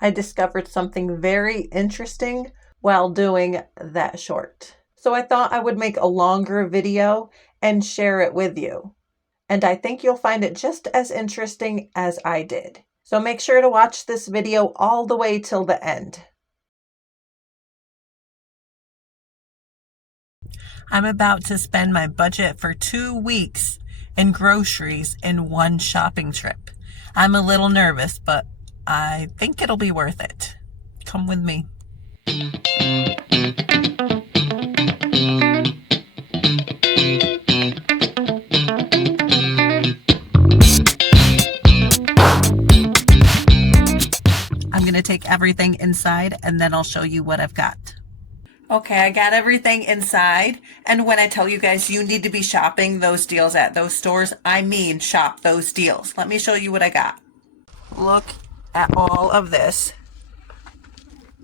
I discovered something very interesting while doing that short. So I thought I would make a longer video and share it with you. And I think you'll find it just as interesting as I did. So make sure to watch this video all the way till the end. I'm about to spend my budget for 2 weeks in groceries in one shopping trip. I'm a little nervous, but I think it'll be worth it. Come with me. I'm going to take everything inside and then I'll show you what I've got. Okay, I got everything inside, and when I tell you guys you need to be shopping those deals at those stores, I mean shop those deals. Let me show you what I got. Look at all of this.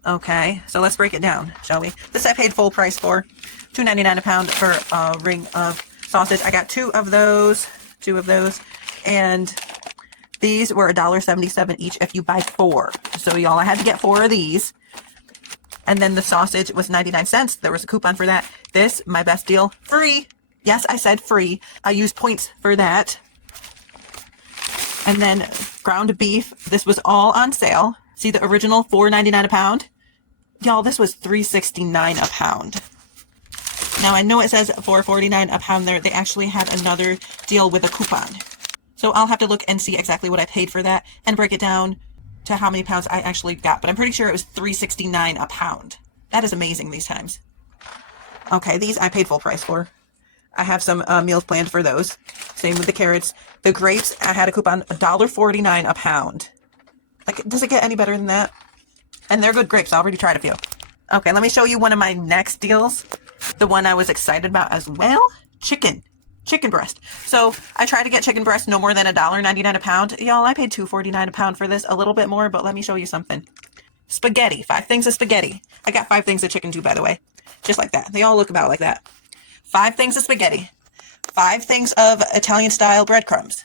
Okay, so let's break it down, shall we? This I paid full price for, $2.99 a pound for a ring of sausage. I got two of those, and these were $1.77 each if you buy 4. So y'all, I had to get 4 of these. And then the sausage was 99 cents. There was a coupon for that. This, my best deal, free. Yes, I said free. I used points for that. And then ground beef. This was all on sale. See the original $4.99 a pound? Y'all, this was $3.69 a pound. Now, I know it says $4.49 a pound there. They actually had another deal with a coupon. So I'll have to look and see exactly what I paid for that and break it down to how many pounds I actually got, but I'm pretty sure it was $3.69 a pound. That is amazing these times. Okay, these I paid full price for. I have some meals planned for those. Same with the carrots. The grapes, I had a coupon, $1.49 a pound. Like, does it get any better than that? And they're good grapes. I already tried a few. Okay, let me show you one of my next deals. The one I was excited about as well. Chicken breast. So I try to get chicken breast no more than $1.99 a pound. Y'all, I paid $2.49 a pound for this, a little bit more, but let me show you something. Spaghetti, 5 things of spaghetti. I got 5 things of chicken too, by the way. Just like that. They all look about like that. 5 things of spaghetti. 5 things of Italian style breadcrumbs.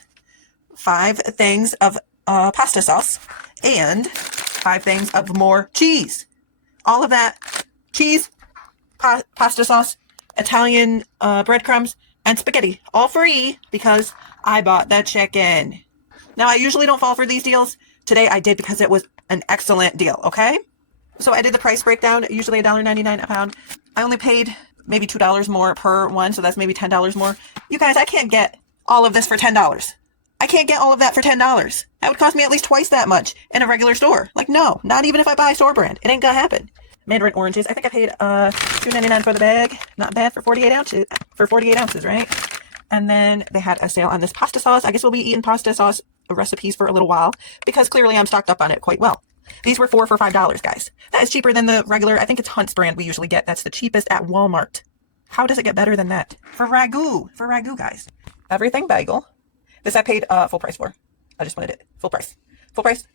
5 things of pasta sauce. And 5 things of more cheese. All of that cheese, pasta sauce, Italian breadcrumbs, and spaghetti, all free because I bought the chicken. Now, I usually don't fall for these deals. Today I did because it was an excellent deal, okay? So I did the price breakdown, usually $1.99 a pound. I only paid maybe $2 more per one, so that's maybe $10 more. You guys, I can't get all of this for $10. I can't get all of that for $10. That would cost me at least twice that much in a regular store. Like, no, not even if I buy store brand. It ain't gonna happen. Mandarin oranges. I think I paid $2.99 for the bag. Not bad for 48 ounces. For 48 ounces, right? And then they had a sale on this pasta sauce. I guess we'll be eating pasta sauce recipes for a little while because clearly I'm stocked up on it quite well. These were 4 for $5, guys. That is cheaper than the regular. I think it's Hunt's brand we usually get. That's the cheapest at Walmart. How does it get better than that? For ragu, guys. Everything bagel. This I paid full price for. I just wanted it full price. Full price.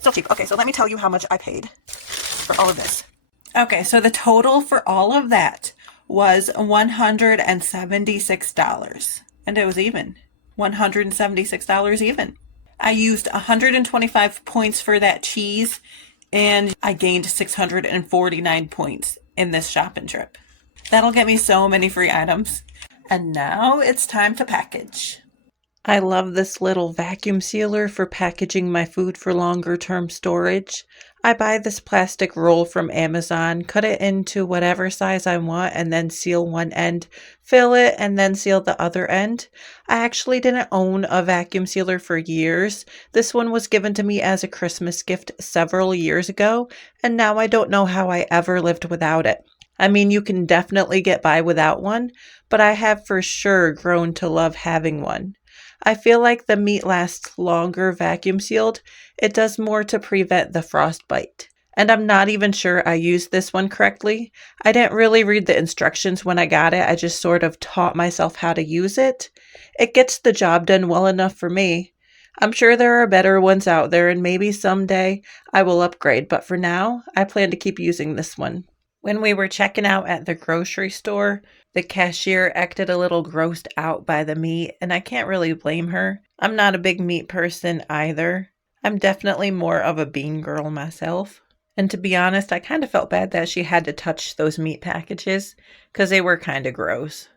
Still cheap. Okay, so let me tell you how much I paid for all of this. Okay, so the total for all of that was $176. And it was even. $176 even. I used 125 points for that cheese, and I gained 649 points in this shopping trip. That'll get me so many free items. And now it's time to package. I love this little vacuum sealer for packaging my food for longer term storage. I buy this plastic roll from Amazon, cut it into whatever size I want, and then seal one end, fill it, and then seal the other end. I actually didn't own a vacuum sealer for years. This one was given to me as a Christmas gift several years ago, and now I don't know how I ever lived without it. I mean, you can definitely get by without one, but I have for sure grown to love having one. I feel like the meat lasts longer vacuum sealed. It does more to prevent the frostbite. And I'm not even sure I used this one correctly. I didn't really read the instructions when I got it. I just sort of taught myself how to use it. It gets the job done well enough for me. I'm sure there are better ones out there, and maybe someday I will upgrade, but for now, I plan to keep using this one. When we were checking out at the grocery store, the cashier acted a little grossed out by the meat, and I can't really blame her. I'm not a big meat person either. I'm definitely more of a bean girl myself. And to be honest, I kind of felt bad that she had to touch those meat packages because they were kind of gross.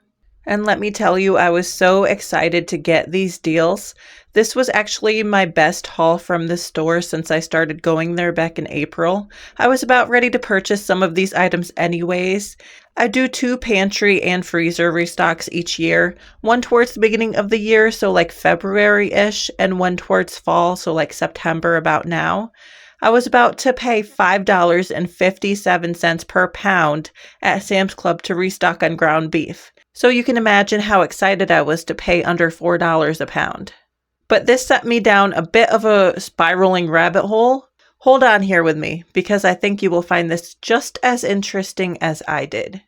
And let me tell you, I was so excited to get these deals. This was actually my best haul from the store since I started going there back in April. I was about ready to purchase some of these items anyways. I do 2 pantry and freezer restocks each year. One towards the beginning of the year, so like February-ish, and one towards fall, so like September about now. I was about to pay $5.57 per pound at Sam's Club to restock on ground beef. So you can imagine how excited I was to pay under $4 a pound. But this set me down a bit of a spiraling rabbit hole. Hold on here with me, because I think you will find this just as interesting as I did.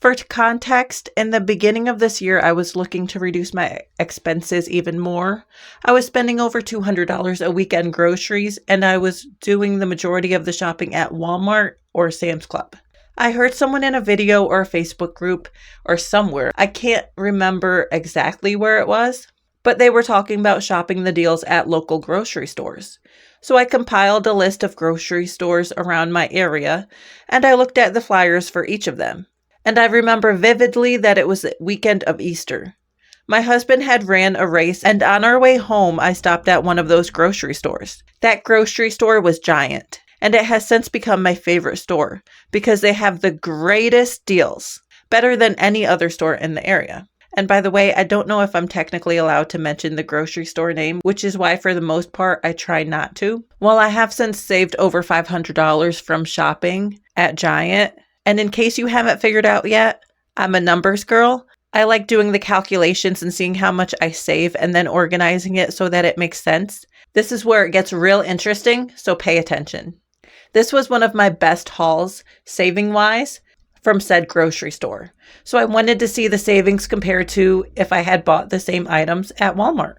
For context, in the beginning of this year, I was looking to reduce my expenses even more. I was spending over $200 a week on groceries, and I was doing the majority of the shopping at Walmart or Sam's Club. I heard someone in a video or a Facebook group or somewhere, I can't remember exactly where it was, but they were talking about shopping the deals at local grocery stores. So I compiled a list of grocery stores around my area, and I looked at the flyers for each of them. And I remember vividly that it was the weekend of Easter. My husband had ran a race, and on our way home, I stopped at one of those grocery stores. That grocery store was giant. And it has since become my favorite store because they have the greatest deals, better than any other store in the area. And by the way, I don't know if I'm technically allowed to mention the grocery store name, which is why for the most part I try not to. Well, I have since saved over $500 from shopping at Giant. And in case you haven't figured out yet, I'm a numbers girl. I like doing the calculations and seeing how much I save and then organizing it so that it makes sense. This is where it gets real interesting, so pay attention. This was one of my best hauls, saving-wise, from said grocery store. So I wanted to see the savings compared to if I had bought the same items at Walmart.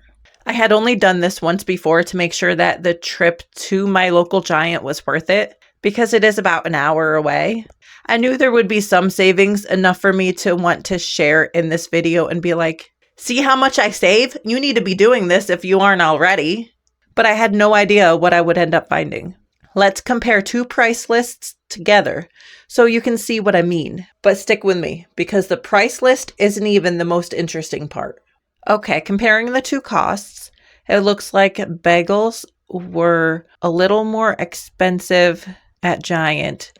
I had only done this once before to make sure that the trip to my local Giant was worth it, because it is about an hour away. I knew there would be some savings, enough for me to want to share in this video and be like, see how much I save? You need to be doing this if you aren't already. But I had no idea what I would end up finding. Let's compare 2 price lists together so you can see what I mean. But stick with me because the price list isn't even the most interesting part. Okay, comparing the 2 costs, it looks like bagels were a little more expensive at Giant,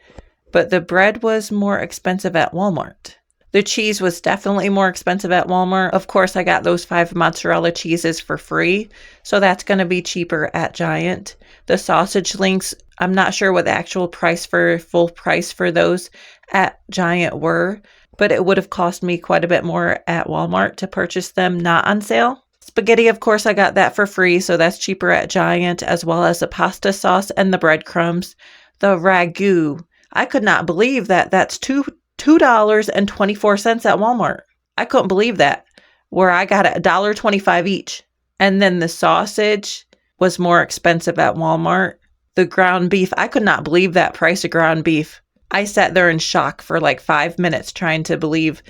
but the bread was more expensive at Walmart. The cheese was definitely more expensive at Walmart. Of course, I got those 5 mozzarella cheeses for free, so that's going to be cheaper at Giant. The sausage links, I'm not sure what the actual full price for those at Giant were, but it would have cost me quite a bit more at Walmart to purchase them not on sale. Spaghetti, of course, I got that for free, so that's cheaper at Giant, as well as the pasta sauce and the breadcrumbs. The ragu, I could not believe that that's $2.24 at Walmart. I couldn't believe that, where I got it $1.25 each. And then the sausage was more expensive at Walmart. The ground beef, I could not believe that price of ground beef. I sat there in shock for like 5 minutes trying to believe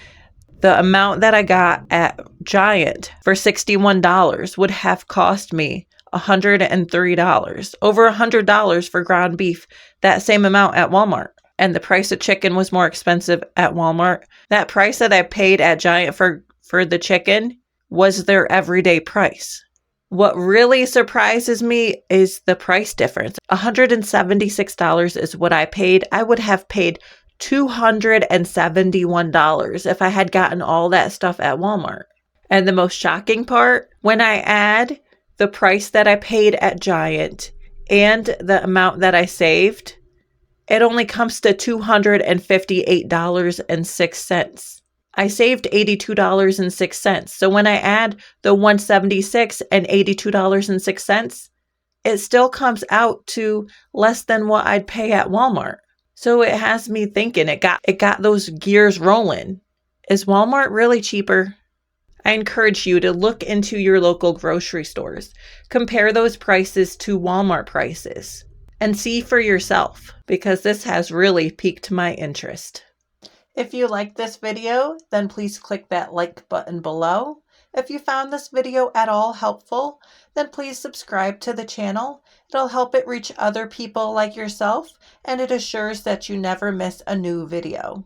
the amount that I got at Giant for $61 would have cost me $103. Over $100 for ground beef, that same amount at Walmart. And the price of chicken was more expensive at Walmart. That price that I paid at Giant for the chicken was their everyday price. What really surprises me is the price difference. $176 is what I paid. I would have paid $271 if I had gotten all that stuff at Walmart. And the most shocking part, when I add the price that I paid at Giant and the amount that I saved, it only comes to $258.06. I saved $82.06. So when I add the $176 and $82.06, it still comes out to less than what I'd pay at Walmart. So it has me thinking, it got those gears rolling. Is Walmart really cheaper? I encourage you to look into your local grocery stores. Compare those prices to Walmart prices and see for yourself, because this has really piqued my interest. If you like this video, then please click that like button below. If you found this video at all helpful, then please subscribe to the channel. It'll help it reach other people like yourself, and it assures that you never miss a new video.